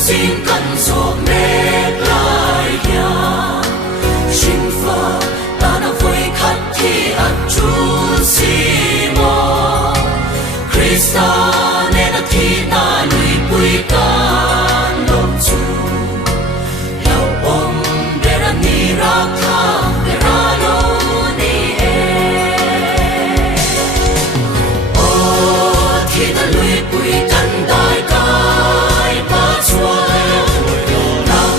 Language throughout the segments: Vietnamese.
xin cần ruộng nét lại nhà sinh phật ta đã vui khát khi ăn chúa xì mò Christa nên đã thi ta lùi bụi ca nông chu lâu ông để ra ni ra tha để ra lô ni e ô thì ta lùi bụi căn đại cái ba chua năm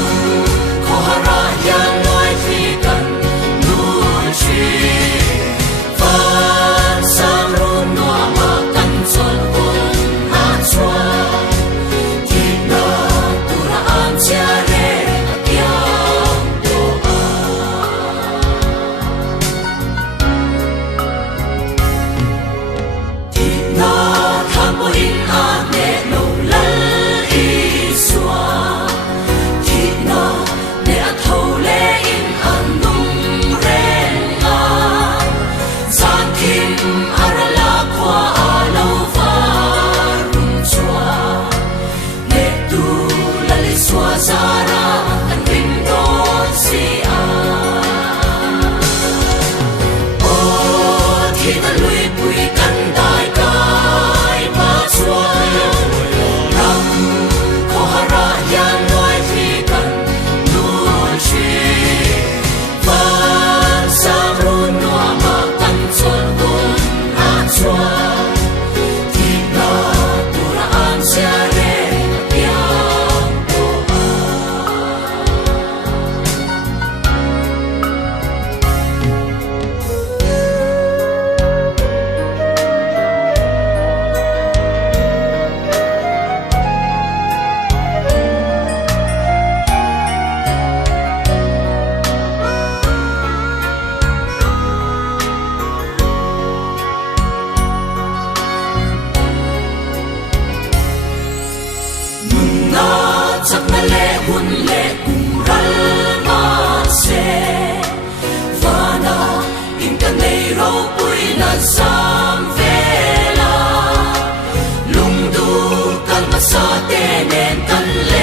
khó hara yan nói khi cần nuôi chi van sang run noa mà căn xuân hôn hát chua thì na tu ra an chia re tiang do thì na tham bo in a ne no lal i xua thì na ne a thâu le in an nung ren a san kim arala kwa a lâu va rung chua ne tu la le xua zara an vinh đón si a ô thì ta lùi bụi căn đại cái ba chua năm khó hara yan nói khi cần nuôi chi van sang run noa mà căn xuân hôn hát chua thì na tu ra an sia re tiang do na chắc na le hun le cùng ral ma se và na in ka nei ro pui na sam ve la lung du kal ma sa te nen kan le